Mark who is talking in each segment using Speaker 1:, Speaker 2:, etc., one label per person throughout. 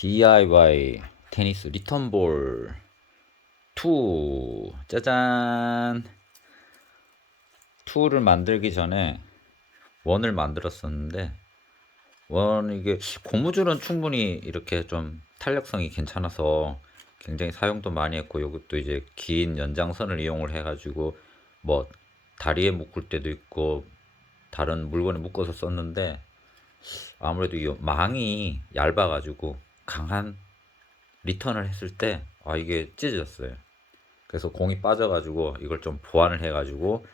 Speaker 1: DIY 테니스 리턴볼 2 짜잔. 2를 만들기 전에 원을 만들었었는데 원 이게 고무줄은 충분히 이렇게 좀 탄력성이 괜찮아서 굉장히 사용도 많이 했고 이것도 이제 긴 연장선을 이용을 해가지고 뭐 다리에 묶을 때도 있고 다른 물건에 묶어서 썼는데 아무래도 이 망이 얇아가지고 강한 리턴을 했을 때 아 이게 찢어졌어요. 그래서 공이 빠져가지고 이걸 좀 보완을 해가지고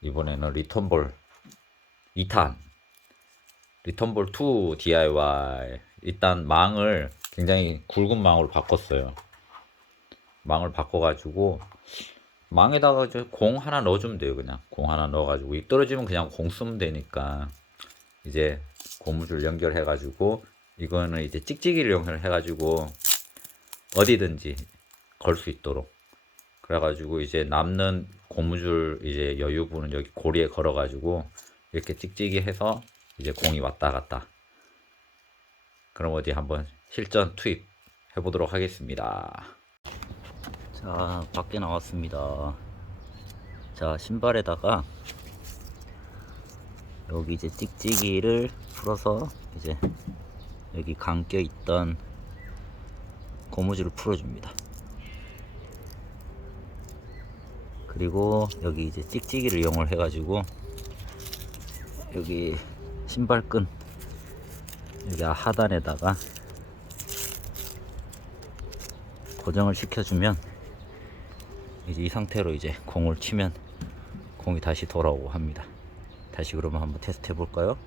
Speaker 1: 이번에는 리턴볼 2탄 리턴볼 2 DIY 일단 망을 굉장히 굵은 망으로 바꿨어요. 망을 바꿔가지고 망에다가 공 하나 넣어주면 돼요. 그냥 공 하나 넣어가지고 이 떨어지면 그냥 공 쓰면 되니까 이제 고무줄 연결해가지고 이거는 이제 찍찍이를 연결해가지고 어디든지 걸 수 있도록. 그래가지고 이제 남는 고무줄 이제 여유분은 여기 고리에 걸어가지고 이렇게 찍찍이 해서 이제 공이 왔다 갔다. 그럼 어디 한번 실전 투입 해보도록 하겠습니다. 자 밖에 나왔습니다. 자 신발에다가 여기 이제 찍찍이를 풀어서 이제 여기 감겨 있던 고무줄을 풀어줍니다. 그리고 여기 이제 찍찍이를 이용을 해가지고 여기 신발끈 여기 하단에다가 고정을 시켜주면 이제 이 상태로 이제 공을 치면 공이 다시 돌아오고 합니다. 다시 그러면 한번 테스트 해볼까요?